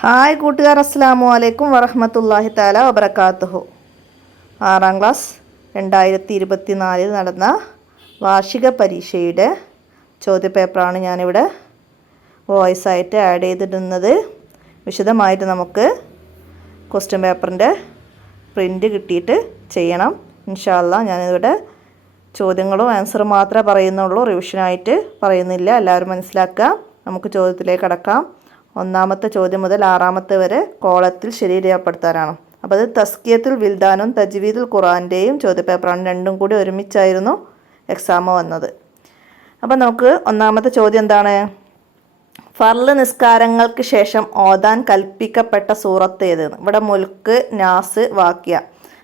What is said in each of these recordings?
Hi കൂട്ടുകാർ, അസ്സലാമു അലൈക്കും വറഹ്മത്തുള്ളാഹി തആല വബറകാതുഹു. 6ാം ക്ലാസ് 2024 നടന്ന വാർഷിക പരീക്ഷയുടെ ചോദ്യപേപ്പറാണ് ഞാനിവിടെ വോയിസ് ആയിട്ട് ആഡ് ചെയ്തിടുന്നത്. വിശദമായിട്ട് നമുക്ക് ക്വസ്റ്റ്യൻ പേപ്പറിൻ്റെ പ്രിൻ്റ് കിട്ടിയിട്ട് ചെയ്യണം. ഇൻഷാ അല്ലാഹ് ഞാനിവിടെ ചോദ്യങ്ങളും ആൻസറും മാത്രമേ പറയുന്നുള്ളൂ, റിവിഷനായിട്ട് പറയുന്നില്ല. എല്ലാവരും മനസ്സിലാക്കുക. നമുക്ക് ചോദ്യത്തിലേക്ക് കടക്കാം. ഒന്നാമത്തെ ചോദ്യം മുതൽ 6ാമത്തെ വരെ കോളത്തിൽ ശരി രേഖപ്പെടുത്താനാണ്. അപ്പോൾ അത് തസ്കിയത്തുൽ വിൽദാനും തജ്വീദുൽ ഖുർആൻ്റെയും ചോദ്യപേപ്പറാണ്. രണ്ടും കൂടി ഒരുമിച്ചായിരുന്നു എക്സാം വന്നത്. അപ്പോൾ നമുക്ക് ഒന്നാമത്തെ ചോദ്യം എന്താണ്? ഫർള് നിസ്കാരങ്ങൾക്ക് ശേഷം ഓതാൻ കൽപ്പിക്കപ്പെട്ട സൂറത്ത് ഏത്? ഇവിടെ മുൽക്ക്, നാസ്, വാക്യ.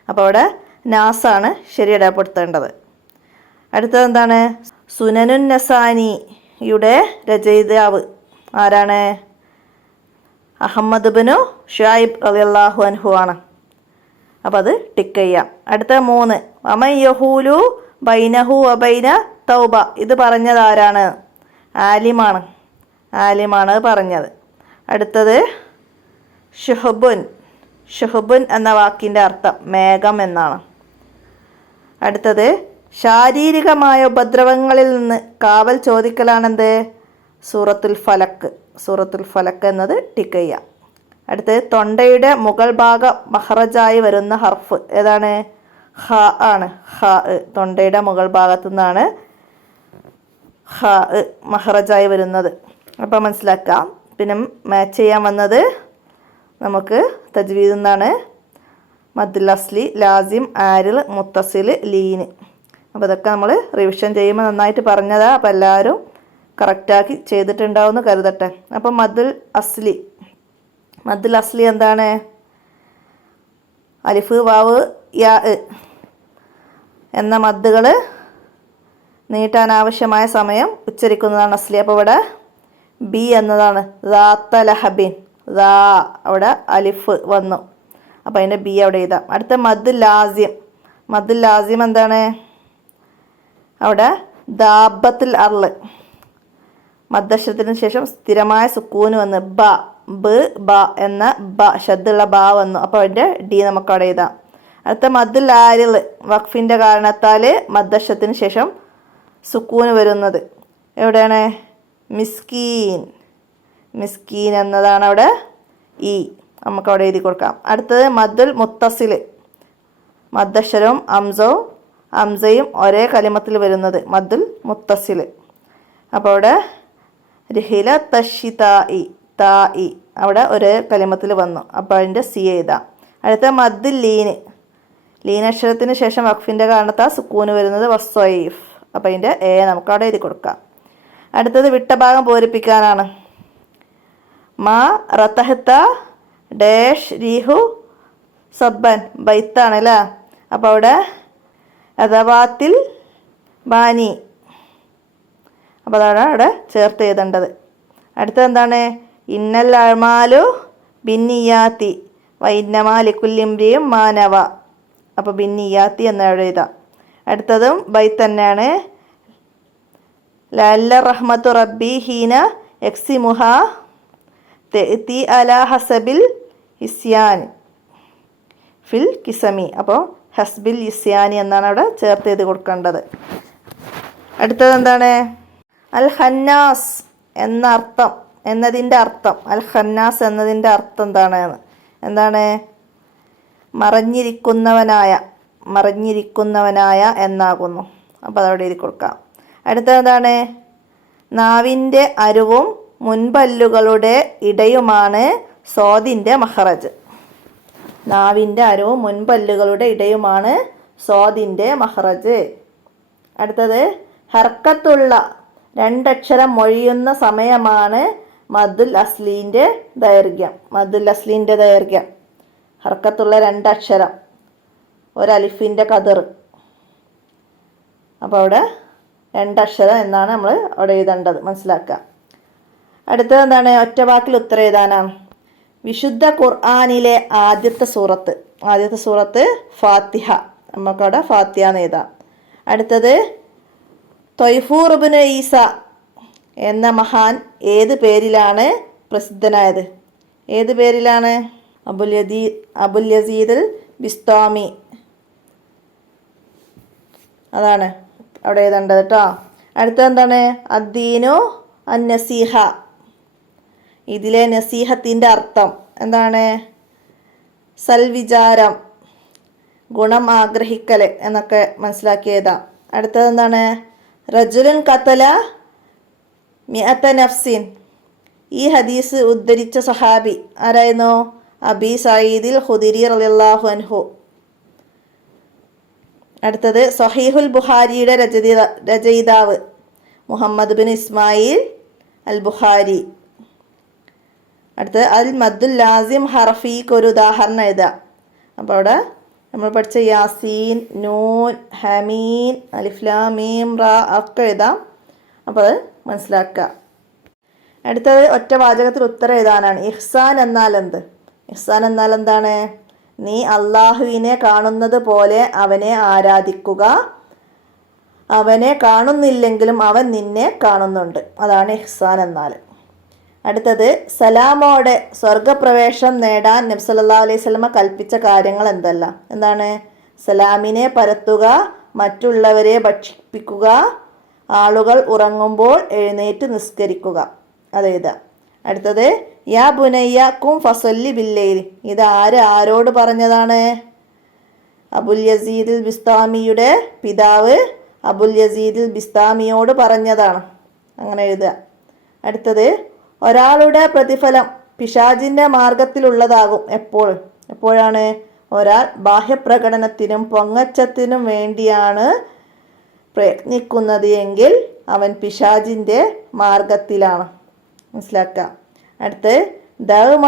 അപ്പോൾ ഇവിടെ നാസാണ് ശരി രേഖപ്പെടുത്തേണ്ടത്. അടുത്തത് എന്താണ്? സുനനുൻ നസാനിയുടെ രചയിതാവ് ആരാണ്? അഹമ്മദ് ബിനു ഷുഐബ് റളിയല്ലാഹു അൻഹു ആണ്. അപ്പോൾ അത് ടിക്ക് ചെയ്യാം. അടുത്ത 3 വമൻ യഹൂലു ബൈനഹു വബൈന തൗബ. ഇത് പറഞ്ഞത് ആരാണ്? ആലിമാണ് പറഞ്ഞത്. അടുത്തത് ഷുഹബുൻ എന്ന വാക്കിൻ്റെ അർത്ഥം മേഘം എന്നാണ്. അടുത്തത് ശാരീരികമായ ഉപദ്രവങ്ങളിൽ നിന്ന് കാവൽ ചോദിക്കലാണെന്ത്? സൂറത്തുൽ ഫലക്ക് എന്നത് ടിക്ക് ചെയ്യാം. അടുത്തത് തൊണ്ടയുടെ മുകൾ ഭാഗം മഹ്റജായി വരുന്ന ഹർഫ് ഏതാണ്? ഹ ആണ്. തൊണ്ടയുടെ മുകൾ ഭാഗത്തു നിന്നാണ് ഹ മഹ്റജായി വരുന്നത്. അപ്പോൾ മനസ്സിലാക്കാം. പിന്നെ മാച്ച് ചെയ്യാൻ വന്നത് നമുക്ക് തജ്വീദിൽ നിന്നാണ്. മദ്ദുൽ അസ്ലി, ലാസിം, ആരിൽ, മുത്തസിൽ, ലീന്. അപ്പോൾ ഇതൊക്കെ നമ്മൾ റിവിഷൻ ചെയ്യുമ്പോൾ നന്നായിട്ട് പറഞ്ഞതാണ്. അപ്പോൾ എല്ലാവരും കറക്റ്റാക്കി ചെയ്തിട്ടുണ്ടാവുമെന്ന് കരുതട്ടെ. അപ്പം മദ്ദുൽ അസ്ലി എന്താണ്? അലിഫ്, വാവ്, യാ എന്ന മദ്ദുകൾ നീട്ടാൻ ആവശ്യമായ സമയം ഉച്ചരിക്കുന്നതാണ് അസ്ലി. അപ്പോൾ ഇവിടെ ബി എന്നതാണ്. ദാത്ത ലഹബിൻ, അവിടെ അലിഫ് വന്നു. അപ്പോൾ അതിൻ്റെ ബി അവിടെ എഴുതാം. അടുത്ത മദ്ദുൽ ലാസിം എന്താണ്? അവിടെ ദാബത്തുൽ അർള് മദ്ദക്ഷരത്തിന് ശേഷം സ്ഥിരമായ സുക്കൂന് വന്ന് ബ എന്ന ശബ്ദമുള്ള ബ വന്നു. അപ്പോൾ അതിൻ്റെ ഡി നമുക്ക് അവിടെ എഴുതാം. അടുത്ത മദ്ദുൽ ആരിൽ വഖഫിൻ്റെ കാരണത്താൽ മദ്ദക്ഷരത്തിന് ശേഷം സുക്കൂന് വരുന്നത് എവിടെയാണ്? മിസ്കീൻ എന്നതാണ് അവിടെ ഈ. നമുക്കവിടെ എഴുതി കൊടുക്കാം. അടുത്തത് മദ്ദുൽ മുത്തസിൽ മദ്ദക്ഷരവും അംസയും ഒരേ കലിമത്തിൽ വരുന്നത് മദ്ദുൽ മുത്തസിൽ. അപ്പോൾ അവിടെ രഹില തഷിതായി അവിടെ ഒരേ കലിമത്തിൽ വന്നു. അപ്പോൾ അതിൻ്റെ സി എഴുതാം. അടുത്ത മദ്ദുൽ ലീനക്ഷരത്തിന് ശേഷം വഖഫിൻ്റെ കാരണത്താൽ സുക്കൂന് വരുന്നത് വസ്വൈഫ്. അപ്പോൾ അതിൻ്റെ എ നമുക്ക് അവിടെ എഴുതി കൊടുക്കാം. അടുത്തത് വിട്ട ഭാഗം പൂരിപ്പിക്കാനാണ്. മാ റതഹത്ത ഡാഷ് രീഹു സബ്ബൻ ബൈത്താണ് അല്ലേ. അപ്പോൾ അവിടെ അദവാത്തിൽ ബാനി. അപ്പോൾ അതാണ് അവിടെ ചേർത്ത് എഴുതേണ്ടത്. അടുത്തത് എന്താണ്? ഇന്നൽ അഅ്മാലു ബിന്നിയാത്തി വഇന്നമാ ലികുല്ലി ഇംറിഇൻ മാ നവ. അപ്പോൾ ബിന്നിയാത്തി എന്നവിടെ എഴുതാം. അടുത്തതും ബൈത്ത് തന്നെയാണ്. ലഅല്ല റഹ്മത്തു റബ്ബി ഹീന യക്സിമുഹ തഅതി അലാ ഹസബിൽ ഇസ്യാൻ ഫിൽ കിസമി. അപ്പോൾ ഹസ്ബിൽ ഇസ്യാനി എന്നാണ് അവിടെ ചേർത്ത് എഴുതി കൊടുക്കേണ്ടത്. അടുത്തത് എന്താണ്? അൽ ഖന്നാസ് എന്നതിൻ്റെ അർത്ഥം എന്താണ്? മറഞ്ഞിരിക്കുന്നവനായ എന്നാകുന്നു. അപ്പോൾ അതവിടെ എഴുതി കൊടുക്കാം. അടുത്തത് എന്താണ്? നാവിൻ്റെ അരുവും മുൻപല്ലുകളുടെ ഇടയുമാണ് സ്വാദിൻ്റെ മഹ്റജ്. നാവിൻ്റെ അരുവും മുൻപല്ലുകളുടെ ഇടയുമാണ് സ്വാദിൻ്റെ മഹ്റജ്. അടുത്തത് ഹർക്കത്തുള്ള 2 അക്ഷരം മൊഴിയുന്ന സമയമാണ് മദ്ദുൽ അസ്ലിൻ്റെ ദൈർഘ്യം. ഹർക്കത്തുള്ള 2 അക്ഷരം, ഒരലിഫിൻ്റെ കതിർ. അപ്പോൾ അവിടെ 2 അക്ഷരം എന്നാണ് നമ്മൾ അവിടെ എഴുതേണ്ടത്. മനസ്സിലാക്കുക. അടുത്തത് എന്താണ്? ഒറ്റവാക്കിൽ ഉത്തരം എഴുതാനാണ്. വിശുദ്ധ ഖുർആനിലെ ആദ്യത്തെ സൂറത്ത് ഫാത്തിഹ. നമുക്കവിടെ ഫാത്തിഹ എന്ന് എഴുതാം. അടുത്തത് ത്വയ്ഫൂർ ഇബ്നു ഈസ എന്ന മഹാൻ ഏത് പേരിലാണ് പ്രസിദ്ധനായത്? ഏത് പേരിലാണ്? അബുൽ യസീദ് ബിസ്താമി. അതാണ് അവിടെ എഴുതേണ്ടത് കേട്ടോ. അടുത്തത് എന്താണ്? അദ്ദീനു അന്നസീഹ. ഇതിലെ നസീഹത്തിൻ്റെ അർത്ഥം എന്താണ്? സൽവിചാരം, ഗുണം ആഗ്രഹിക്കൽ എന്നൊക്കെ മനസ്സിലാക്കിയതാ. അടുത്തത് എന്താണ്? റജുലുൻ ഖതല മിഅത നഫ്സിൻ. ഈ ഹദീസ് ഉദ്ധരിച്ച സഹാബി ആരായിരുന്നു? അബി സഈദിൽ ഖുദരി റളിയല്ലാഹു അൻഹു. അടുത്തത് സഹീഹുൽ ബുഖാരിയുടെ രചയിതാവ് മുഹമ്മദ് ബിൻ ഇസ്മായിൽ അൽ ബുഖാരി. അടുത്തത് അൽ മദ്ദുൽ ലാസിം ഹർഫിക്ക് ഒരു ഉദാഹരണം എഴുതുക. അപ്പോൾ അവിടെ നമ്മൾ പഠിച്ച യാസീൻ, നൂൻ, ഹമീൻ, അലിഫ് ലാം മീം റാ ഒക്കെ എഴുതാം. അപ്പോൾ അത് മനസ്സിലാക്കുക. അടുത്തത് ഒറ്റ വാചകത്തിൽ ഉത്തരം എഴുതാനാണ്. ഇഹ്സാൻ എന്നാൽ എന്ത്? ഇഹ്സാൻ എന്നാൽ എന്താണ്? നീ അള്ളാഹുവിനെ കാണുന്നത് പോലെ അവനെ ആരാധിക്കുക. അവനെ കാണുന്നില്ലെങ്കിലും അവൻ നിന്നെ കാണുന്നുണ്ട്. അതാണ് ഇഹ്സാൻ എന്നാൽ. അടുത്തത് സലാമോടെ സ്വർഗപ്രവേശം നേടാൻ നബി സല്ലല്ലാഹു അലൈഹി വസല്ലമ കൽപ്പിച്ച കാര്യങ്ങൾ എന്താണ്? സലാമിനെ പരത്തുക, മറ്റുള്ളവരെ ഭക്ഷിപ്പിക്കുക, ആളുകൾ ഉറങ്ങുമ്പോൾ എഴുന്നേറ്റ് നിസ്കരിക്കുക. അതെഴുതുക. അടുത്തത് യാ ബുനയ്യ കും ഫസല്ലി ബില്ലൈൽ. ഇത് ആരോട് പറഞ്ഞതാണ്? അബുൽ യസീദ് ബിസ്താമിയുടെ പിതാവ് അബുൽ യസീദ് ബിസ്താമിയോട് പറഞ്ഞതാണ്. അങ്ങനെ എഴുതുക. അടുത്തത് ഒരാളുടെ പ്രതിഫലം പിശാചിൻ്റെ മാർഗത്തിലുള്ളതാകും. എപ്പോഴാണ്? ഒരാൾ ബാഹ്യപ്രകടനത്തിനും പൊങ്ങച്ചത്തിനും വേണ്ടിയാണ് പ്രയത്നിക്കുന്നത് എങ്കിൽ അവൻ പിശാചിൻ്റെ മാർഗത്തിലാണ്. മനസ്സിലാക്കുക. അടുത്ത് ദൗമ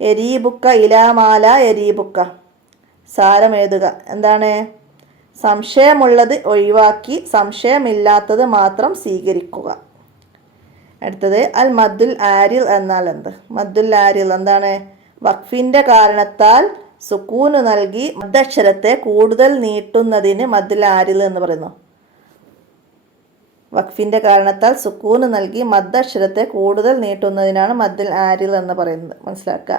എരീബുക്ക ഇലാമാല എരീബുക്ക. സാരം എഴുതുക. എന്താണ്? സംശയമുള്ളത് ഒഴിവാക്കി സംശയമില്ലാത്തത് മാത്രം സ്വീകരിക്കുക. അടുത്തത് അൽ മദ്ദുൽ ആരിൽ എന്നാൽ എന്ത്? മദ്ദുൽ ആരിൽ എന്താണ്? വഖഫിൻ്റെ കാരണത്താൽ സുക്കൂന് നൽകി മദ്ദക്ഷരത്തെ കൂടുതൽ നീട്ടുന്നതിന് മദ്ദുൽ ആരിൽ എന്ന് പറയുന്നു. വഖഫിൻ്റെ കാരണത്താൽ സുക്കൂന് നൽകി മദ്ദക്ഷരത്തെ കൂടുതൽ നീട്ടുന്നതിനാണ് മദ്ദുൽ ആരിൽ എന്ന് പറയുന്നത്. മനസ്സിലാക്കുക.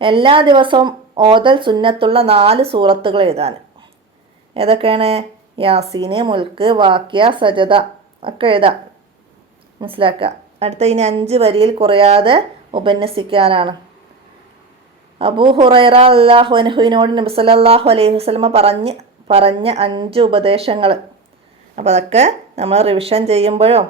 എല്ലാ ദിവസവും ഓതൽ സുന്നത്തുള്ള 4 സൂറത്തുകൾ എഴുതാൻ. ഏതൊക്കെയാണ്? യാസീന്, മുൽക്ക്, വാക്യ, സജദ ഒക്കെ എഴുതാം. മനസ്സിലാക്കുക. അടുത്ത ഇനി 5 വരിയിൽ കുറയാതെ ഉപന്യസിക്കാനാണ്. അബൂ ഹുറൈറ റളിയല്ലാഹു അൻഹുവിനോട് നബി സല്ലല്ലാഹു അലൈഹി വസല്ലമ പറഞ്ഞ 5 ഉപദേശങ്ങൾ. അപ്പോൾ അതൊക്കെ നമ്മൾ റിവിഷൻ ചെയ്യുമ്പോഴും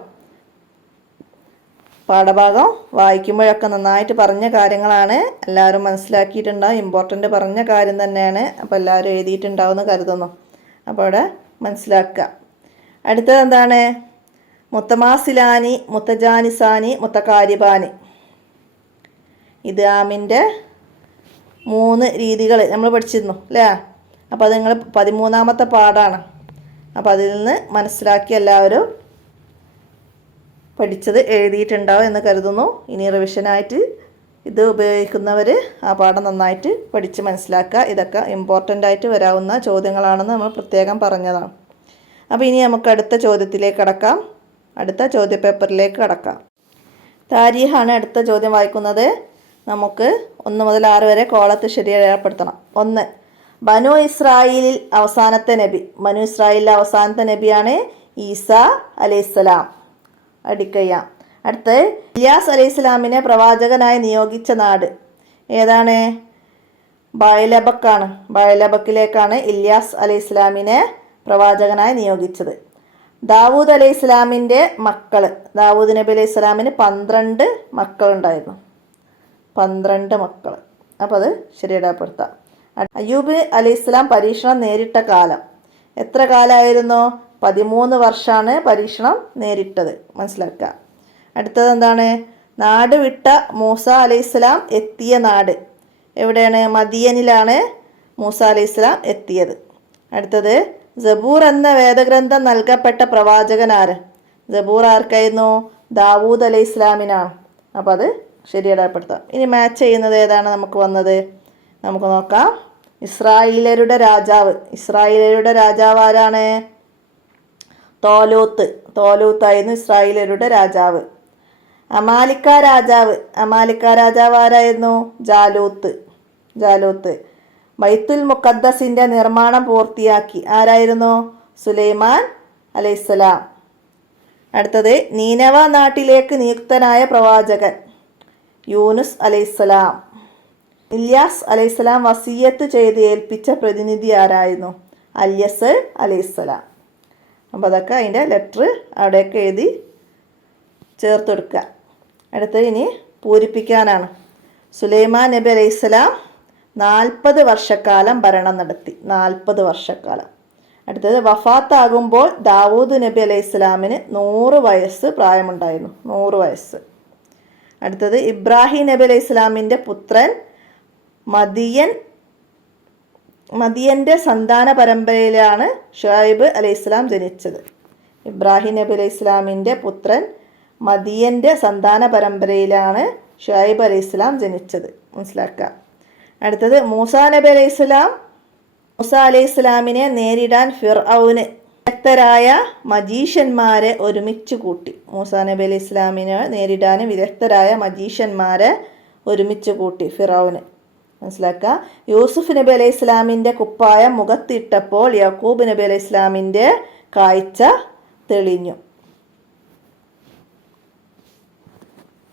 പാഠഭാഗം വായിക്കുമ്പോഴൊക്കെ നന്നായിട്ട് പറഞ്ഞ കാര്യങ്ങളാണ്. എല്ലാവരും മനസ്സിലാക്കിയിട്ടുണ്ടാവും. ഇമ്പോർട്ടൻ്റ് പറഞ്ഞ കാര്യം തന്നെയാണ്. അപ്പോൾ എല്ലാവരും എഴുതിയിട്ടുണ്ടാവുമെന്ന് കരുതുന്നു. അപ്പോൾ അവിടെ മനസ്സിലാക്കുക. അടുത്തത് എന്താണ്? മുത്തമാസിലാനി, മുത്തജാനിസാനി, മുത്തകാരിബാനി. ഇദ്ഗാമിൻ്റെ 3 രീതികൾ നമ്മൾ പഠിച്ചിരുന്നു അല്ലേ? അപ്പോൾ അത് നിങ്ങൾ 13ാമത്തെ പാഠമാണ്. അപ്പോൾ അതിൽ നിന്ന് മനസ്സിലാക്കി എല്ലാവരും പഠിച്ചത് എഴുതിയിട്ടുണ്ടാവും എന്ന് കരുതുന്നു. ഇനി റിവിഷനായിട്ട് ഇത് ഉപയോഗിക്കുന്നവർ ആ പാഠം നന്നായിട്ട് പഠിച്ച് മനസ്സിലാക്കുക. ഇതൊക്കെ ഇമ്പോർട്ടൻ്റ് ആയിട്ട് വരാവുന്ന ചോദ്യങ്ങളാണെന്ന് നമ്മൾ പ്രത്യേകം പറഞ്ഞതാണ്. അപ്പോൾ ഇനി നമുക്ക് അടുത്ത ചോദ്യത്തിലേക്ക് കടക്കാം. അടുത്ത ചോദ്യപേപ്പറിലേക്ക് കടക്കാം. താരീഖാണ് അടുത്ത ചോദ്യം വായിക്കുന്നത്. നമുക്ക് 1 മുതൽ 6 വരെ കോളത്ത് ശരിയാപ്പെടുത്തണം. 1. ബനു ഇസ്രായേലിൽ അവസാനത്തെ നബി. ബനു ഇസ്രായേലിലെ അവസാനത്തെ നബിയാണ് ഈസ അലൈഹിസ്സലാം. അടിക്കയ്യ. അടുത്ത് ഇല്യാസ് അലൈഹിസ്സലാമിനെ പ്രവാചകനായി നിയോഗിച്ച നാട് ഏതാണ്? ബയലബക്കാണ്. ബയലബക്കിലേക്കാണ് ഇല്യാസ് അലൈഹിസ്സലാമിനെ പ്രവാചകനായി നിയോഗിച്ചത്. ദാവൂദ് അലൈഹിസ്സലാമിൻ്റെ മക്കൾ. ദാവൂദ് നബി അലൈഹിസ്സലാമിന് 12 മക്കളുണ്ടായിരുന്നു. 12 മക്കൾ. അപ്പോൾ അത് ശരിയിടപ്പെടുത്താം. അയ്യൂബ് അലൈഹിസ്സലാം പരീക്ഷണം നേരിട്ട കാലം എത്ര കാലമായിരുന്നു? 13 വർഷമാണ് പരീക്ഷണം നേരിട്ടത്. മനസ്സിലാക്കുക. അടുത്തത് എന്താണ്? നാട് വിട്ട മൂസ അലൈഹിസ്സലാം എത്തിയ നാട് എവിടെയാണ്? മദിയനിലാണ് മൂസ അലൈഹിസ്സലാം എത്തിയത്. അടുത്തത് സബൂർ എന്ന വേദഗ്രന്ഥം നൽകപ്പെട്ട പ്രവാചകൻ ആര്? സബൂർ ആർക്കായിരുന്നു? ദാവൂദ് അലൈഹിസ്സലാമിനാണ്. അപ്പോൾ അത് ശരിയിടപ്പെടുത്താം. ഇനി മാച്ച് ചെയ്യുന്നത് ഏതാണ് നമുക്ക് വന്നത്? നമുക്ക് നോക്കാം. ഇസ്രായേലരുടെ രാജാവ്. ഇസ്രായേലരുടെ രാജാവ് ആരാണ്? തോലൂത്തായിരുന്നു ഇസ്രായേലരുടെ രാജാവ്. അമാലിക്ക രാജാവ് ആരായിരുന്നു? ജാലൂത്ത്. ബൈത്തുൽ മുഖദ്ദസിന്റെ നിർമ്മാണം പൂർത്തിയാക്കി ആരായിരുന്നു? സുലൈമാൻ അലൈഹിസ്സലാം. അടുത്തത് നീനവ നാട്ടിലേക്ക് നിയുക്തനായ പ്രവാചകൻ യൂനുസ് അലൈഹിസ്സലാം. ഇല്യാസ് അലൈഹിസ്സലാം വസിയത്ത് ചെയ്ത് ഏൽപ്പിച്ച പ്രതിനിധി ആരായിരുന്നു? അല്യസ് അലൈഹിസ്സലാം. അപ്പോൾ അതൊക്കെ അതിൻ്റെ ലെറ്റർ അവിടെയൊക്കെ എഴുതി ചേർത്തെടുക്കുക. അടുത്തത് ഇനി പൂരിപ്പിക്കാനാണ്. സുലൈമാൻ നബി അലൈഹിസ്സലാം 40 വർഷക്കാലം ഭരണം നടത്തി. 40 വർഷക്കാലം. അടുത്തത് വഫാത്താകുമ്പോൾ ദാവൂദ് നബി അലൈഹിസ്സലാമിന് 100 വയസ്സ് പ്രായമുണ്ടായിരുന്നു. 100 വയസ്സ്. അടുത്തത് ഇബ്രാഹിം നബി അലൈഹിസ്സലാമിൻ്റെ പുത്രൻ മദിയൻ്റെ സന്താന പരമ്പരയിലാണ് ഷുഐബ് അലൈഹിസ്സലാം ജനിച്ചത്. ഇബ്രാഹിം നബി അലൈഹിസ്സലാമിൻ്റെ പുത്രൻ മദിയൻ്റെ സന്താന പരമ്പരയിലാണ് ഷുഐബ് അലൈഹിസ്സലാം ജനിച്ചത്. മനസ്സിലാക്കുക. അടുത്തത് മൂസ അലൈഹിസ്സലാമിനെ നേരിടാൻ ഫിർഔന് വിദഗ്ധരായ മജീഷ്യന്മാരെ ഒരുമിച്ച് കൂട്ടി. മൂസ നബി അലൈഹിസ്സലാമിനെ നേരിടാൻ വിദഗ്ധരായ മജീഷ്യന്മാരെ ഒരുമിച്ച് കൂട്ടി ഫിർഔന്. മനസ്സിലാക്കുക. യൂസുഫ് നബി അലൈഹിസ്സലാമിൻ്റെ കുപ്പായം മുഖത്തിട്ടപ്പോൾ യാക്കൂബ് നബി അലൈഹിസ്സലാമിൻ്റെ കാഴ്ച തെളിഞ്ഞു.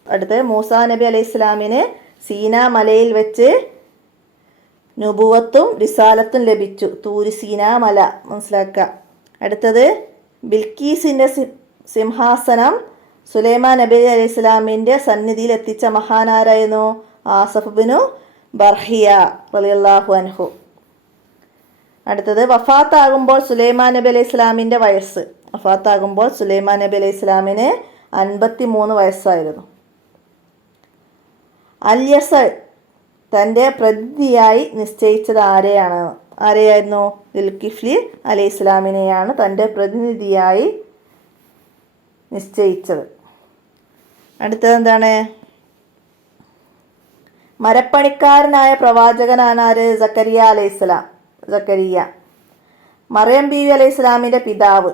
അടുത്ത് മൂസ നബി അലൈഹിസ്സലാമിന് സീനാ മലയിൽ വെച്ച് നുബുവത്തും റിസാലത്തും ലഭിച്ചു. തൂരി സീനാ മല. മനസ്സിലാക്കുക. അടുത്തത് ബിൽക്കീസിൻ്റെ സിംഹാസനം സുലൈമാൻ നബി അലൈഹിസ്സലാമിൻ്റെ സന്നിധിയിൽ എത്തിച്ച മഹാനാരായിരുന്നു? ആസഫ് ബിനു ബർഹിയ റളിയല്ലാഹു അൻഹു. അടുത്തത് വഫാത്താകുമ്പോൾ സുലൈമാൻ നബി അലൈഹിസ്സലാമിൻ്റെ വയസ്സ്. വഫാത്താകുമ്പോൾ സുലൈമാൻ നബി അലൈഹിസ്സലാമിന് 53 വയസ്സായിരുന്നു. അല്യസ് തൻ്റെ പ്രതിനിധിയായി നിശ്ചയിച്ചത് ആരെയായിരുന്നു? ദുൽകിഫ്ലി അലൈഹിസ്സലാമിനെയാണ് തൻ്റെ പ്രതിനിധിയായി നിശ്ചയിച്ചത്. അടുത്തത് എന്താണ്? മരപ്പണിക്കാരനായ പ്രവാചകനാണ് ആര്? സക്കരിയ. മറിയം ബീവി അലൈഹിസ്സലാമിൻ്റെ പിതാവ്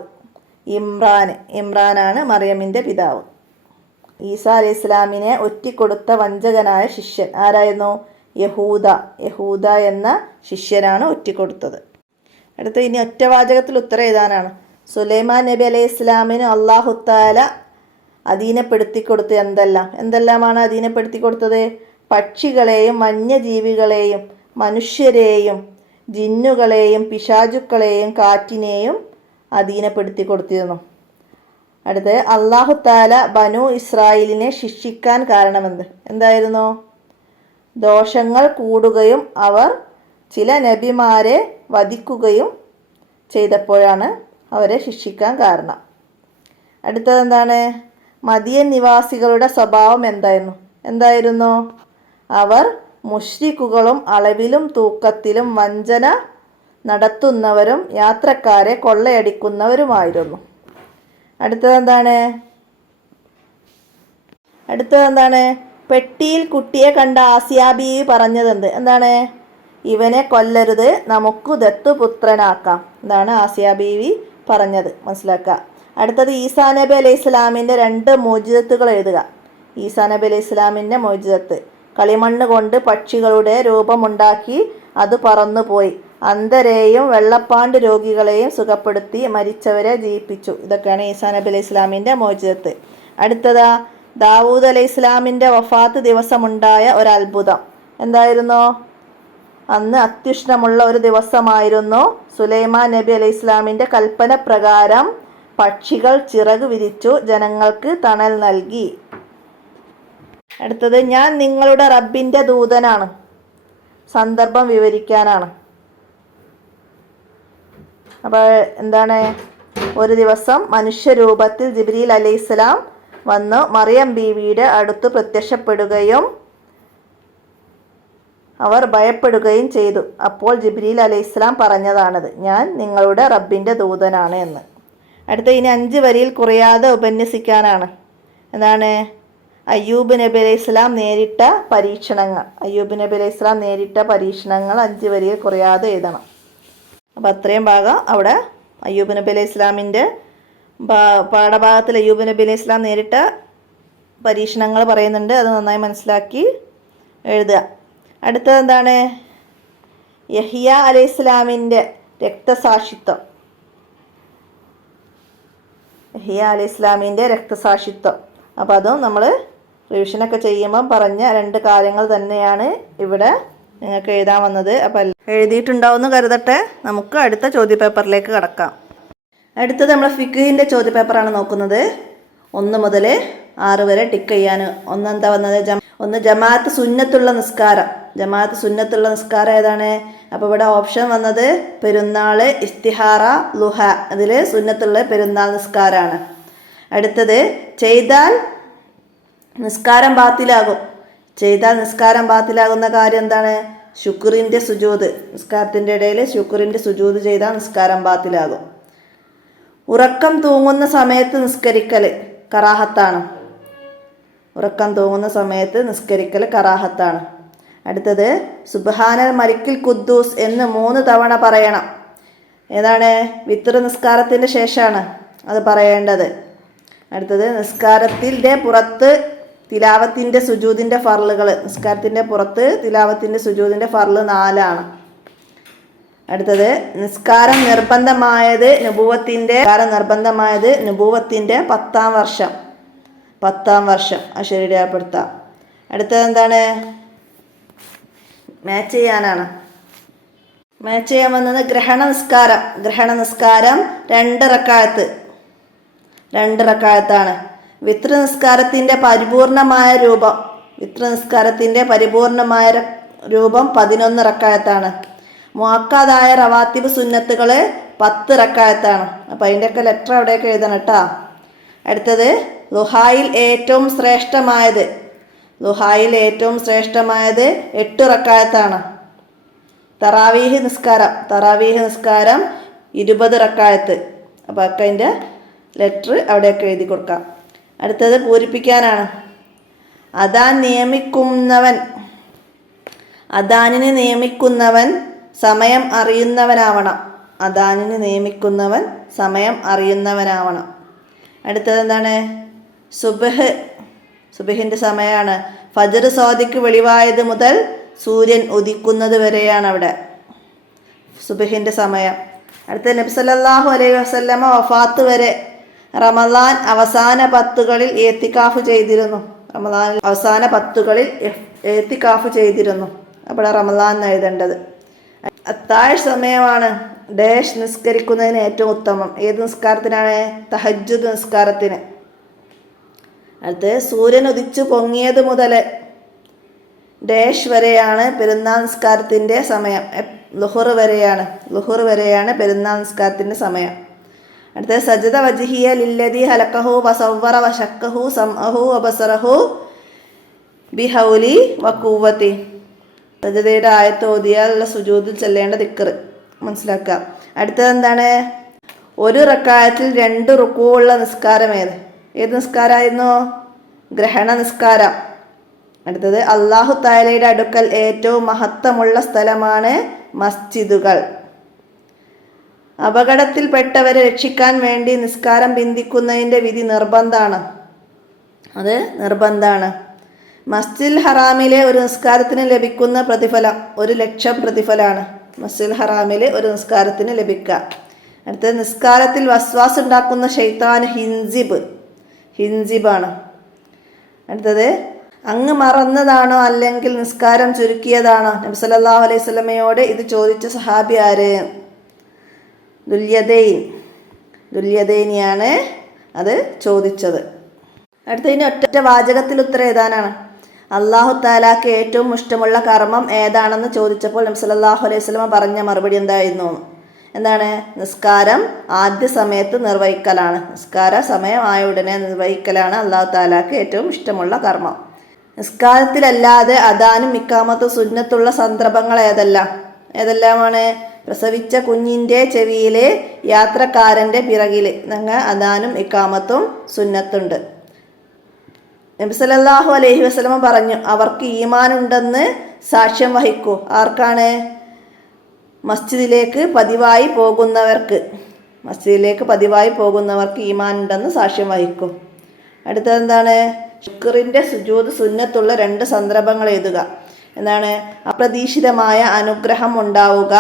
ഇമ്രാനാണ് മറിയമിൻ്റെ പിതാവ്. ഈസാ അലൈഹിസ്സലാമിനെ ഒറ്റിക്കൊടുത്ത വഞ്ചകനായ ശിഷ്യൻ ആരായിരുന്നു? യഹൂദ എന്ന ശിഷ്യനാണ് ഒറ്റിക്കൊടുത്തത്. അടുത്ത ഇനി ഒറ്റവാചകത്തിൽ ഉത്തരം എഴുതാനാണ്. സുലൈമാൻ നബി അലൈഹിസ്സലാമിന് അല്ലാഹു തആല അധീനപ്പെടുത്തിക്കൊടുത്ത് എന്തെല്ലാമാണ് അധീനപ്പെടുത്തിക്കൊടുത്തത്? പക്ഷികളെയും വന്യജീവികളെയും മനുഷ്യരെയും ജിന്നുകളെയും പിശാചുക്കളെയും കാറ്റിനെയും അധീനപ്പെടുത്തി കൊടുത്തിരുന്നു. അടുത്ത് അല്ലാഹു തആല ബനു ഇസ്രായേലിനെ ശിക്ഷിക്കാൻ എന്തായിരുന്നു? ദോഷങ്ങൾ കൂടുകയും അവർ ചില നബിമാരെ വധിക്കുകയും ചെയ്തപ്പോഴാണ് അവരെ ശിക്ഷിക്കാൻ കാരണം. അടുത്തത് എന്താണ്? മദിയൻ നിവാസികളുടെ സ്വഭാവം എന്തായിരുന്നു? അവർ മുശ്രിക്കുകളും അളവിലും തൂക്കത്തിലും വഞ്ചന നടത്തുന്നവരും യാത്രക്കാരെ കൊള്ളയടിക്കുന്നവരുമായിരുന്നു. അടുത്തതെന്താണ്? പെട്ടിയിൽ കുട്ടിയെ കണ്ട ആസിയ ബീവി പറഞ്ഞത് ഇവനെ കൊല്ലരുത്, നമുക്ക് ദത്തുപുത്രനാക്കാം. എന്താണ് ആസിയ ബീവി പറഞ്ഞത്? മനസ്സിലാക്കുക. അടുത്തത് ഈസാ നബി അലൈഹിസ്സലാമിൻ്റെ 2 മോചിതത്തുകൾ എഴുതുക. ഈസാ നബി അലൈഹിസ്സലാമിൻ്റെ മോചിതത്ത്: കളിമണ്ണ് കൊണ്ട് പക്ഷികളുടെ രൂപമുണ്ടാക്കി അത് പറന്നുപോയി, അന്ധരെയും വെള്ളപ്പാണ്ട് രോഗികളെയും സുഖപ്പെടുത്തി, മരിച്ചവരെ ജീവിപ്പിച്ചു. ഇതൊക്കെയാണ് ഈസാ നബി അലൈഹിസ്സലാമിൻ്റെ മോചിതത്ത്. അടുത്തതാ ദാവൂദ് അലൈഹിസ്സലാമിൻ്റെ വഫാത്ത് ദിവസമുണ്ടായ ഒരത്ഭുതം എന്തായിരുന്നു? അന്ന് അത്യുഷ്ണമുള്ള ഒരു ദിവസമായിരുന്നു. സുലൈമാൻ നബി അലൈഹിസ്സലാമിൻ്റെ കൽപ്പന പ്രകാരം പക്ഷികൾ ചിറക് വിരിച്ചു ജനങ്ങൾക്ക് തണൽ നൽകി. അടുത്തത് ഞാൻ നിങ്ങളുടെ റബ്ബിൻ്റെ ദൂതനാണ്. സന്ദർഭം വിവരിക്കാനാണ്. അപ്പോൾ ഒരു ദിവസം മനുഷ്യരൂപത്തിൽ ജിബ്രീൽ അലൈഹിസ്സലാം വന്ന് മറിയം ബീവിയുടെ അടുത്ത് പ്രത്യക്ഷപ്പെടുകയും അവർ ഭയപ്പെടുകയും ചെയ്തു. അപ്പോൾ ജിബ്രീൽ അലൈഹിസ്സലാം പറഞ്ഞതാണത്, ഞാൻ നിങ്ങളുടെ റബ്ബിൻ്റെ ദൂതനാണ് എന്ന്. അടുത്ത ഇനി 5 വരിയിൽ കുറയാതെ ഉപന്യസിക്കാനാണ്. അയ്യൂബ് നബി അലൈഹിസ്സലാം നേരിട്ട പരീക്ഷണങ്ങൾ. അയ്യൂബ് നബി അലൈഹിസ്സലാം നേരിട്ട പരീക്ഷണങ്ങൾ 5 വരിയിൽ കുറയാതെ എഴുതണം. അപ്പോൾ അത്രയും ഭാഗം അവിടെ അയ്യൂബ് നബി അലൈഹിസ്സലാമിൻ്റെ പാഠഭാഗത്തിൽ അയ്യൂബ് നബി അലൈഹിസ്സലാം നേരിട്ട പരീക്ഷണങ്ങൾ പറയുന്നുണ്ട്, അത് നന്നായി മനസ്സിലാക്കി എഴുതുക. അടുത്തത് എന്താണ്? യഹ്യ അലൈഹിസ്സലാമിൻ്റെ രക്തസാക്ഷിത്വം. യഹ്യ അലൈഹിസ്സലാമിൻ്റെ രക്തസാക്ഷിത്വം. അപ്പോൾ അതും നമ്മൾ റിവിഷനൊക്കെ ചെയ്യുമ്പം പറഞ്ഞ 2 കാര്യങ്ങൾ തന്നെയാണ് ഇവിടെ നിങ്ങൾക്ക് എഴുതാൻ വന്നത്. അപ്പോൾ എഴുതിയിട്ടുണ്ടാവുമെന്ന് കരുതട്ടെ. നമുക്ക് അടുത്ത ചോദ്യപേപ്പറിലേക്ക് കടക്കാം. അടുത്തത് നമ്മൾ ഫിഖ്ഹിൻ്റെ ചോദ്യപേപ്പറാണ് നോക്കുന്നത്. 1 മുതൽ 6 വരെ ടിക്ക് ചെയ്യാൻ. ഒന്നെന്താ വന്നത്? ഒന്ന് ജമാഅത്ത് സുന്നത്തുള്ള നിസ്കാരം. ജമാഅത്ത് സുന്നത്തുള്ള നിസ്കാരം ഏതാണ്? അപ്പോൾ ഇവിടെ ഓപ്ഷൻ വന്നത് പെരുന്നാൾ, ഇസ്തിഹാറ, ലുഹ. അതിൽ സുന്നത്തുള്ള പെരുന്നാൾ നിസ്കാരമാണ്. അടുത്തത് ചെയ്താൽ നിസ്കാരം ബാത്തിലാകും. ചെയ്താൽ നിസ്കാരം ബാത്തിലാകുന്ന കാര്യം എന്താണ്? ശുക്രിൻ്റെ സുജൂദ്. നിസ്കാരത്തിൻ്റെ ഇടയിൽ ശുക്രിൻ്റെ സുജൂദ് ചെയ്താൽ നിസ്കാരം ബാത്തിലാകും. ഉറക്കം തൂങ്ങുന്ന സമയത്ത് നിസ്കരിക്കൽ കറാഹത്താണ്. ഉറക്കം തൂങ്ങുന്ന സമയത്ത് നിസ്കരിക്കൽ കറാഹത്താണ്. അടുത്തത് സുബ്ഹാനൽ മലിക്കിൽ ഖുദ്ദൂസ് എന്ന് 3 തവണ പറയണം. ഏതാണ്? വിത്ർ നിസ്കാരത്തിൻ്റെ ശേഷമാണ് അത് പറയേണ്ടത്. അടുത്തത് നിസ്കാരത്തിൻ്റെ പുറത്ത് തിലാവത്തിൻ്റെ സുജൂദിൻ്റെ ഫർളുകൾ. നിസ്കാരത്തിൻ്റെ പുറത്ത് തിലാവത്തിൻ്റെ സുജൂദിൻ്റെ ഫർള് 4 ആണ്. അടുത്തത് നിസ്കാരം നിർബന്ധമായത് നുബുവത്തിൻ്റെ 10ാം വർഷം. 10ാം വർഷം അത് ശരിയാപ്പെടുത്താം. അടുത്തത് എന്താണ്? മാച്ച് ചെയ്യാനാണ്. മാച്ച് ചെയ്യാൻ വന്നത് ഗ്രഹണ നിസ്കാരം. ഗ്രഹണ നിസ്കാരം 2 റക്അത്താണ്. വിത്ർ നിസ്കാരത്തിൻ്റെ പരിപൂർണമായ രൂപം. വിത്ർ നിസ്കാരത്തിൻ്റെ പരിപൂർണമായ രൂപം 11 റക്അത്താണ്. മുഅക്കദായ റവാത്തിബ് സുന്നത്തുകൾ 10 റക്അത്താണ്. അപ്പോൾ അതിൻ്റെയൊക്കെ ലെറ്റർ അവിടെയൊക്കെ എഴുതണം കേട്ടോ. അടുത്തത് ളുഹായിൽ ഏറ്റവും ശ്രേഷ്ഠമായത്. ളുഹായിൽ ഏറ്റവും ശ്രേഷ്ഠമായത് 8 റക്അത്താണ്. തറാവീഹ് നിസ്കാരം. തറാവീഹ് നിസ്കാരം 20 റക്അത്ത്. അപ്പോൾ ഒക്കെ അതിൻ്റെ ലെറ്റർ അവിടെയൊക്കെ എഴുതി കൊടുക്കാം. അടുത്തത് പൂരിപ്പിക്കാനാണ്. അദാനിന് നിയമിക്കുന്നവൻ സമയം അറിയുന്നവനാവണം. അദാനിന് നിയമിക്കുന്നവൻ സമയം അറിയുന്നവനാവണം. അടുത്തത് എന്താണ്? സുബഹിൻ്റെ സമയമാണ്. ഫജ്ർ സ്വാദിഖ് വെളിവായത് മുതൽ സൂര്യൻ ഉദിക്കുന്നത് വരെയാണ് അവിടെ സുബഹിൻ്റെ സമയം. അടുത്ത നബി സല്ലല്ലാഹു അലൈഹി വസല്ലമ വഫാത്ത് വരെ റമദാൻ അവസാന 10കളിൽ ഏത്തിക്കാഫ് ചെയ്തിരുന്നു. റമദാൻ അവസാന 10കളിൽ ഏത്തിക്കാഫ് ചെയ്തിരുന്നു. അവിടെ റമദാൻ എന്ന് എഴുതേണ്ടത്. അത്താഴ് സമയമാണ് ഡാഷ് നിസ്കരിക്കുന്നതിന് ഏറ്റവും ഉത്തമം. ഏത് നിസ്കാരത്തിനാണ്? തഹജ്ജുദ് നിസ്കാരത്തിന്. അടുത്ത് സൂര്യൻ ഉദിച്ചു പൊങ്ങിയത് മുതൽ ഡാഷ് വരെയാണ് പെരുന്നാൾ നിസ്കാരത്തിൻ്റെ സമയം. ളുഹുർ വരെയാണ് പെരുന്നാൾ നിസ്കാരത്തിൻ്റെ സമയം. അടുത്തത് സജദ വജ്ഹിയ ലില്ലദി ഹലക്കഹു വസവ്വറ വശക്കഹു സംഅഹു വബസറഹു ബിഹൗലി വഖുവതി. സജദയുടെ ആയത്ത് ഓതിയാലുള്ള സുജൂദിൽ ചെല്ലേണ്ട ദിക്ർ മനസ്സിലാക്കുക. അടുത്തത് എന്താണ്? 1 റക്അത്തിൽ 2 റുക്കൂഉള്ള നിസ്കാരം ഏത് നിസ്കാരമായിരുന്നു? ഗ്രഹണ നിസ്കാരം. അടുത്തത് അല്ലാഹു തആലയുടെ അടുക്കൽ ഏറ്റവും മഹത്വമുള്ള സ്ഥലമാണ് മസ്ജിദുകൾ. അപകടത്തിൽപ്പെട്ടവരെ രക്ഷിക്കാൻ വേണ്ടി നിസ്കാരം ബന്ധിക്കുന്നതിൻ്റെ വിധി നിർബന്ധമാണ്. അത് നിർബന്ധമാണ്. മസ്ജിദുൽ ഹറാമിലെ ഒരു നിസ്കാരത്തിന് ലഭിക്കുന്ന പ്രതിഫലം 1,00,000 പ്രതിഫലമാണ്. മസ്ജിദുൽ ഹറാമിൽ ഒരു നിസ്കാരത്തിന് ലഭിക്കുക. അടുത്തത് നിസ്കാരത്തിൽ വസ്വാസ് ഉണ്ടാക്കുന്ന ശൈത്താൻ ഹിൻസിബാണ്. അടുത്തത് അങ്ങ് മറന്നതാണോ അല്ലെങ്കിൽ നിസ്കാരം ചുരുക്കിയതാണോ? നബി സല്ലല്ലാഹു അലൈഹി വസല്ലമയോട് ഇത് ചോദിച്ച സഹാബി ആര്? ദുല്യദൈനിയാണ് അത് ചോദിച്ചത്. അടുത്തതിന് ഒറ്റ വാചകത്തിൽ ഉത്തരം എഴുതാനാണ്. അല്ലാഹു തആലാക്ക് ഏറ്റവും ഇഷ്ടമുള്ള കർമ്മം ഏതാണെന്ന് ചോദിച്ചപ്പോൾ നബി സല്ലല്ലാഹു അലൈഹി വസല്ലമ പറഞ്ഞ മറുപടി എന്തായിരുന്നു? എന്താണ്? നിസ്കാരം ആദ്യ സമയത്ത് നിർവഹിക്കലാണ്. നിസ്കാര സമയം ആയ ഉടനെ നിർവഹിക്കലാണ് അല്ലാഹു തആലാക്ക് ഏറ്റവും ഇഷ്ടമുള്ള കർമ്മം. നിസ്കാരത്തിലല്ലാതെ അദാനും ഇഖാമത്തും സുന്നത്തുള്ള സന്ദർഭങ്ങൾ ഏതെല്ലാമാണ്? പ്രസവിച്ച കുഞ്ഞിൻ്റെ ചെവിയിൽ, യാത്രക്കാരൻ്റെ പിറകിൽ അദാനും ഇഖാമത്തും സുന്നത്തുണ്ട്. നബി സല്ലല്ലാഹു അലൈഹി വസല്ലമ പറഞ്ഞു, അവർക്ക് ഈമാൻ ഉണ്ടെന്ന് സാക്ഷ്യം വഹിക്കൂ. ആർക്കാണ്? മസ്ജിദിലേക്ക് പതിവായി പോകുന്നവർക്ക് ഈമാൻ ഉണ്ടെന്ന് സാക്ഷ്യം വഹിക്കും. അടുത്തതെന്താണ്? ശുക്റിൻ്റെ സുജൂദ് സുന്നത്തുള്ള 2 സന്ദർഭങ്ങൾ എഴുതുക. എന്താണ്? അപ്രതീക്ഷിതമായ അനുഗ്രഹം ഉണ്ടാവുക,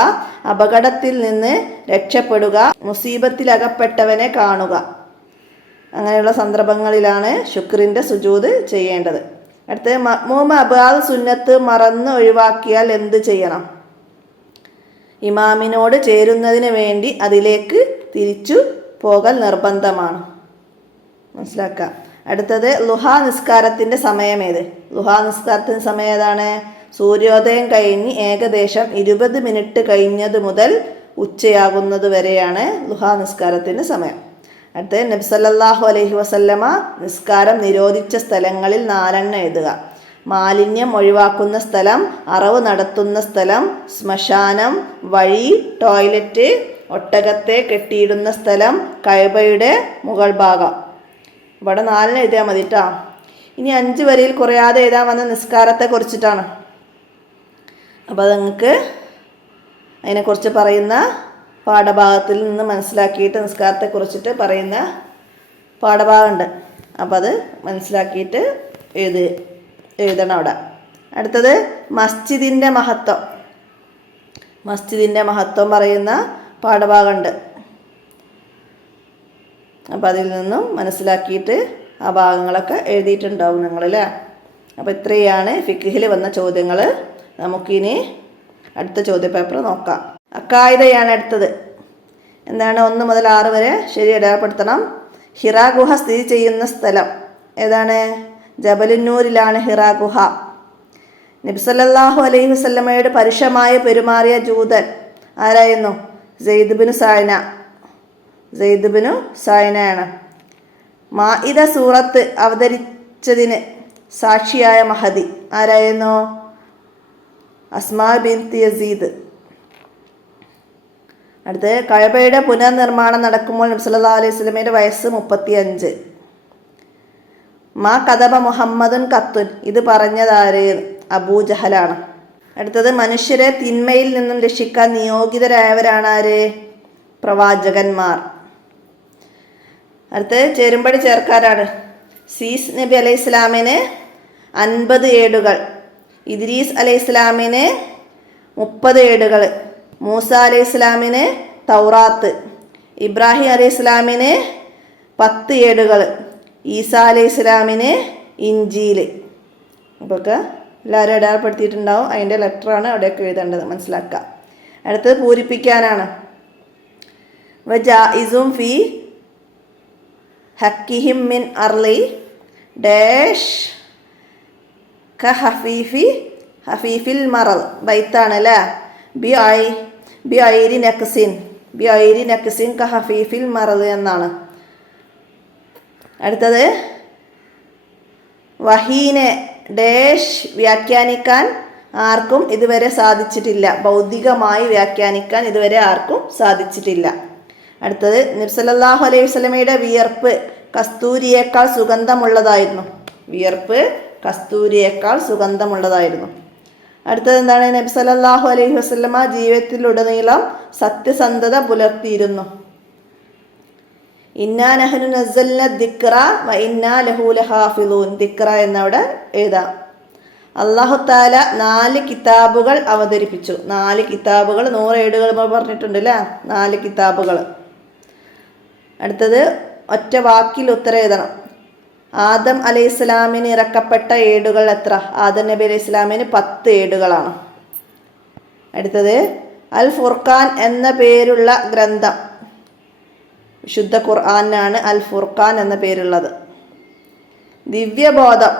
അപകടത്തിൽ നിന്ന് രക്ഷപ്പെടുക, മുസീബത്തിലകപ്പെട്ടവനെ കാണുക. അങ്ങനെയുള്ള സന്ദർഭങ്ങളിലാണ് ശുക്റിൻ്റെ സുജൂദ് ചെയ്യേണ്ടത്. അടുത്തത് മഅ്മൂം അബ്ആദ് സുന്നത്ത് മറന്ന് ഒഴിവാക്കിയാൽ എന്ത് ചെയ്യണം? ഇമാമിനോട് ചേരുന്നതിന് വേണ്ടി അതിലേക്ക് തിരിച്ചു പോകൽ നിർബന്ധമാണ്. മനസ്സിലാക്കാം. അടുത്തത് ളുഹാ നിസ്കാരത്തിൻ്റെ സമയം ഏത്? ളുഹാ നിസ്കാരത്തിൻ്റെ സമയം ഏതാണ്? സൂര്യോദയം കഴിഞ്ഞ് ഏകദേശം 20 മിനിറ്റ് കഴിഞ്ഞത് മുതൽ ഉച്ചയാകുന്നത് വരെയാണ് ളുഹാ നിസ്കാരത്തിൻ്റെ സമയം. അടുത്തത് നബി സല്ലല്ലാഹു അലൈഹി വസല്ലമ നിസ്കാരം നിരോധിച്ച സ്ഥലങ്ങളിൽ 4 എഴുതുക. മാലിന്യം ഒഴിവാക്കുന്ന സ്ഥലം, അറവ് നടത്തുന്ന സ്ഥലം, ശ്മശാനം, വഴി, ടോയ്ലറ്റ്, ഒട്ടകത്തെ കെട്ടിയിടുന്ന സ്ഥലം, കഅബയുടെ മുകൾ ഭാഗം. ഇവിടെ 4 എഴുതിയാൽ മതി കേട്ടോ. ഇനി 5 വരിയിൽ കുറയാതെ എഴുതാൻ വന്ന നിസ്കാരത്തെ കുറിച്ചിട്ടാണ്. അപ്പോൾ അത് നിങ്ങൾക്ക് അതിനെക്കുറിച്ച് പറയുന്ന പാഠഭാഗത്തിൽ നിന്ന് മനസ്സിലാക്കിയിട്ട് നിസ്കാരത്തെ കുറിച്ചിട്ട് പറയുന്ന പാഠഭാഗമുണ്ട്. അപ്പോൾ അത് മനസ്സിലാക്കിയിട്ട് എഴുതണം അവിടെ. അടുത്തത് മസ്ജിദിൻ്റെ മഹത്വം. മസ്ജിദിൻ്റെ മഹത്വം പറയുന്ന പാഠഭാഗമുണ്ട്. അപ്പോൾ അതിൽ നിന്നും മനസ്സിലാക്കിയിട്ട് ആ ഭാഗങ്ങളൊക്കെ എഴുതിയിട്ടുണ്ടാവും നിങ്ങളല്ലേ. അപ്പോൾ ഇത്രയാണ് ഫിഖ്ഹിൽ വന്ന ചോദ്യങ്ങൾ. നമുക്കിനി അടുത്ത ചോദ്യപേപ്പർ നോക്കാം. അക്കായിദയാണ് അടുത്തത്. എന്താണ്? 1 മുതൽ 6 വരെ ശരി അടയാളപ്പെടുത്തണം. ഹിറാ ഗുഹ സ്ഥിതി ചെയ്യുന്ന സ്ഥലം ഏതാണ്? ജബലുന്നൂരിലാണ് ഹിറാ ഗുഹ. നബി സല്ലല്ലാഹു അലൈഹി വസല്ലമയോട് പരുഷമായി പെരുമാറിയ ജൂതൻ ആരായിരുന്നു? സെയ്ദ് ബിനു സായനയാണ്. മാഇദ സൂറത്ത് അവതരിച്ചതിന് സാക്ഷിയായ മഹദി ആരായിരുന്നു? അസ്മാ ബിൻത് യസീദ്. അടുത്ത് കഅബയുടെ പുനർനിർമ്മാണം നടക്കുമ്പോൾ നബി സല്ലല്ലാഹു അലൈഹി വസല്ലമയുടെ വയസ്സ് 35. മാ കദബ മുഹമ്മദുൻ ഖത്തുൻ, ഇത് പറഞ്ഞതാര്? അബൂജഹലാണ്. അടുത്തത് മനുഷ്യരെ തിന്മയിൽ നിന്നും രക്ഷിക്കാൻ നിയോഗിതരായവരാണ് ആര്? പ്രവാചകന്മാർ. അടുത്തത് ചേരുംപടി ചേർക്കാരാണ്. സീസ് നബി അലൈഹി ഇസ്ലാമിന് 50 ഏടുകൾ, ഇദ്രീസ് അലൈഹി ഇസ്ലാമിന് 30 ഏടുകൾ, മൂസ അലൈഹി ഇസ്ലാമിന് തൗറാത്ത്, ഇബ്രാഹിം അലൈഹി ഇസ്ലാമിന് 10 ഏടുകൾ, ഈസ അലൈഹി ഇസ്ലാമിന് ഇഞ്ചീൽ. അപ്പോൾ എല്ലാവരും അടയാളപ്പെടുത്തിയിട്ടുണ്ടാവും. അതിൻ്റെ ലെറ്ററാണ് അവിടെയൊക്കെ എഴുതേണ്ടത്, മനസ്സിലാക്കുക. അടുത്തത് പൂരിപ്പിക്കാനാണ്. വജായിസും ഫി ഹക്കിഹിം മിൻ അർലി ഡാഷ് ഹഫീഫിൽ മറൽ ബൈത്താണ് അല്ലേ. ബി ഐരി നക്സിൻ ഹഫീഫിൽ മറൽ എന്നാണ്. അടുത്തത് വഹീനെ ഡാഷ് വ്യാഖ്യാനിക്കാൻ ആർക്കും ഇതുവരെ സാധിച്ചിട്ടില്ല. ഭൗതികമായി വ്യാഖ്യാനിക്കാൻ ഇതുവരെ ആർക്കും സാധിച്ചിട്ടില്ല. അടുത്തത് നബി സല്ലല്ലാഹു അലൈഹി വസല്ലമയുടെ വിയർപ്പ് കസ്തൂരിയേക്കാൾ സുഗന്ധമുള്ളതായിരുന്നു. അടുത്തത് എന്താണ്? നബി സല്ലല്ലാഹു അലൈഹി വസല്ലമ ജീവിതത്തിലുടനീളം സത്യസന്ധത പുലർത്തിയിരുന്നു. ഇന്നാ നഹ്നു നസ്സൽന ദിക്റ വ ഇന്നാ ലഹു ലഹാഫിളൂൻ. ദിക്റ എന്നവിടെ എഴുതാം. അല്ലാഹു തആല 4 കിതാബുകൾ അവതരിപ്പിച്ചു. 4 കിതാബുകൾ 100 ഏടുകൾ പറഞ്ഞിട്ടുണ്ട് അല്ലേ. 4 കിതാബുകൾ. അടുത്തത് ഒറ്റ വാക്കിൽ ഉത്തരം എഴുതണം. ആദം അലൈഹി ഇസ്ലാമിന് ഇറക്കപ്പെട്ട ഏടുകൾ എത്ര? ആദം നബി അലൈഹി ഇസ്ലാമിന് 10 ഏടുകളാണ്. അടുത്തത് അൽ ഫുർഖാൻ എന്ന പേരുള്ള ഗ്രന്ഥം, വിശുദ്ധ ഖുർആനാണ് അൽ ഫുർഖാൻ എന്ന പേരുള്ളത്. ദിവ്യബോധം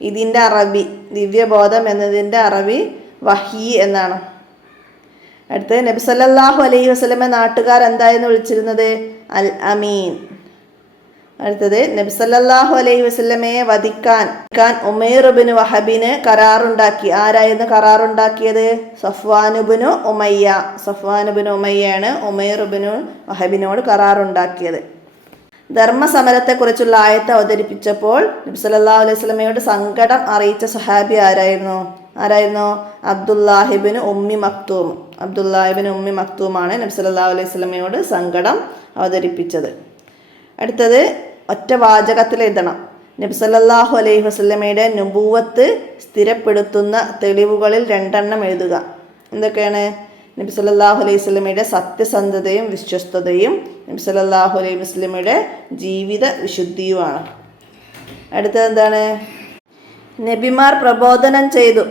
ഇതിൻ്റെ അറബി, ദിവ്യബോധം എന്നതിൻ്റെ അറബി വഹി എന്നാണ്. അടുത്തത് നബി സല്ലല്ലാഹു അലൈഹി വസല്ലമയെ നാട്ടുകാർ എന്തായിരുന്നു വിളിച്ചിരുന്നത്? അൽ അമീൻ. അടുത്തത് നബി സല്ലല്ലാഹു അലൈഹി വസല്ലമയെ വധിക്കാൻ ഉമൈർ ഇബ്നു വഹബിന് കരാറുണ്ടാക്കി. ആരായിരുന്നു കരാറുണ്ടാക്കിയത്? സഫ്വാൻ ഇബ്നു ഉമയ്യയാണ് ഉമൈർ ഇബ്നു വഹബിനോട് കരാറുണ്ടാക്കിയത്. ധർമ്മസമരത്തെക്കുറിച്ചുള്ള ആയത്ത് അവതരിപ്പിച്ചപ്പോൾ നബി സല്ലല്ലാഹു അലൈഹി വസല്ലമയോട് സങ്കടം അറിയിച്ച സഹാബി ആരായിരുന്നു? അബ്ദുല്ലാഹിബ്നു ഉമ്മി മക്തൂമാണ് നബി സല്ലല്ലാഹു അലൈഹി വസല്ലമയോട് സങ്കടം അവതരിപ്പിച്ചത്. അടുത്തത് ഒറ്റ വാചകത്തിൽ എഴുതണം. നബി സല്ലല്ലാഹു അലൈഹി വസല്ലമയുടെ നുബുവത്ത് സ്ഥിരപ്പെടുത്തുന്ന തെളിവുകളിൽ 2 എഴുതുക. എന്തൊക്കെയാണ്? നബി സല്ലല്ലാഹു അലൈഹി വസല്ലമയുടെ സത്യസന്ധതയും വിശ്വസ്തതയും നബി സല്ലല്ലാഹു അലൈഹി വസല്ലമയുടെ ജീവിത വിശുദ്ധിയുമാണ്. അടുത്തത് എന്താണ്? നബിമാർ പ്രബോധനം ചെയ്തു.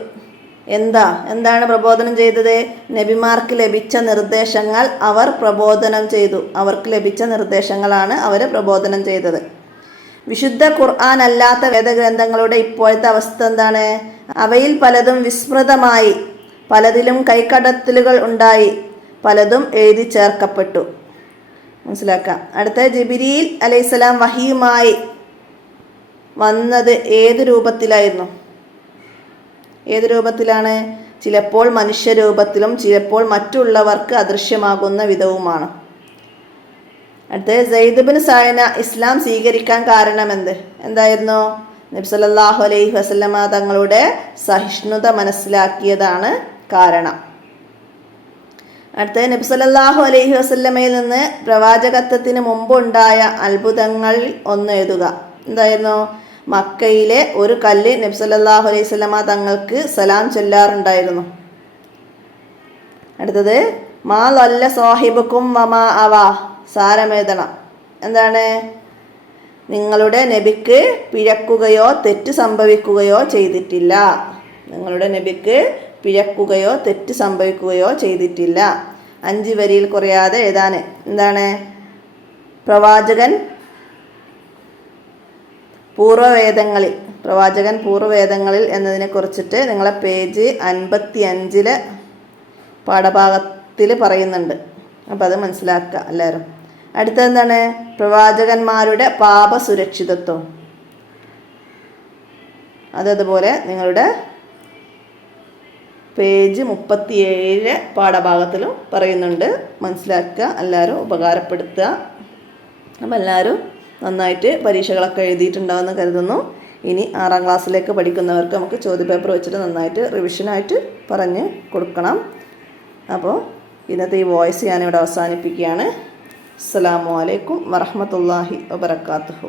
എന്താണ് പ്രബോധനം ചെയ്തത്? നബിമാർക്ക് ലഭിച്ച നിർദ്ദേശങ്ങൾ അവർ പ്രബോധനം ചെയ്തു. അവർക്ക് ലഭിച്ച നിർദ്ദേശങ്ങളാണ് അവർ പ്രബോധനം ചെയ്തത്. വിശുദ്ധ ഖുർആൻ അല്ലാത്ത വേദഗ്രന്ഥങ്ങളുടെ ഇപ്പോഴത്തെ അവസ്ഥ എന്താണ്? അവയിൽ പലതും വിസ്മൃതമായി, പലതിലും കൈക്കടത്തലുകൾ ഉണ്ടായി, പലതും എഴുതി ചേർക്കപ്പെട്ടു. മനസ്സിലാക്കാം. അടുത്ത ജിബ്രീൽ അലൈഹിസ്സലാം വഹിയുമായി വന്നത് ഏത് രൂപത്തിലായിരുന്നു? ഏത് രൂപത്തിലാണ്? ചിലപ്പോൾ മനുഷ്യരൂപത്തിലും ചിലപ്പോൾ മറ്റുള്ളവർക്ക് അദൃശ്യമാകുന്ന വിധവുമാണ്. അടുത്ത സെയ്ദ് ബിൻ സായന ഇസ്ലാം സ്വീകരിക്കാൻ കാരണമെന്ത്? എന്തായിരുന്നു? നബി സല്ലല്ലാഹു അലൈഹി വസല്ലമ തങ്ങളുടെ സഹിഷ്ണുത മനസ്സിലാക്കിയതാണ് കാരണം. അടുത്ത നബി സല്ലല്ലാഹു അലൈഹി വസല്ലമയിൽ നിന്ന് പ്രവാചകത്വത്തിന് മുമ്പുണ്ടായ അത്ഭുതങ്ങളിൽ ഒന്ന് എഴുതുക. എന്തായിരുന്നു? മക്കയിലെ ഒരു കല്ല് നബി സല്ലല്ലാഹു അലൈഹി വസല്ലമ തങ്ങൾക്ക് സലാം ചൊല്ലാറുണ്ടായിരുന്നു. അടുത്തത് മാ ലല്ല സാഹിബുക്കും വമാ അവ. സാരമെഴുതണം. എന്താണ്? നിങ്ങളുടെ നബിക്ക് പിഴക്കുകയോ തെറ്റ് സംഭവിക്കുകയോ ചെയ്തിട്ടില്ല. നിങ്ങളുടെ നബിക്ക് പിഴക്കുകയോ തെറ്റ് സംഭവിക്കുകയോ ചെയ്തിട്ടില്ല. 5 വരിയിൽ കുറയാതെ എഴുതാൻ. എന്താണ്? പ്രവാചകൻ പൂർവ്വവേദങ്ങളിൽ എന്നതിനെ കുറിച്ചിട്ട് നിങ്ങളെ പേജ് 55 പാഠഭാഗത്തിൽ പറയുന്നുണ്ട്. അപ്പോൾ അത് മനസ്സിലാക്കുക എല്ലാവരും. അടുത്തെന്താണ്? പ്രവാചകന്മാരുടെ പാപസുരക്ഷിതത്വം. അതുപോലെ നിങ്ങളുടെ പേജ് 37 പാഠഭാഗത്തിലും പറയുന്നുണ്ട്. മനസ്സിലാക്കുക, എല്ലാവരും ഉപകാരപ്പെടുത്തുക. അപ്പോൾ എല്ലാവരും നന്നായിട്ട് പരീക്ഷകളൊക്കെ എഴുതിയിട്ടുണ്ടാവുമെന്ന് കരുതുന്നു. ഇനി 6ാം ക്ലാസ്സിലേക്ക് പഠിക്കുന്നവർക്ക് നമുക്ക് ചോദ്യപേപ്പർ വെച്ചിട്ട് നന്നായിട്ട് റിവിഷനായിട്ട് പറഞ്ഞ് കൊടുക്കണം. അപ്പോൾ ഇന്നത്തെ ഈ വോയിസ് ഞാനിവിടെ അവസാനിപ്പിക്കുകയാണ്. അസ്സലാമു അലൈക്കും വറഹ്മത്തുള്ളാഹി വബറകാതുഹു.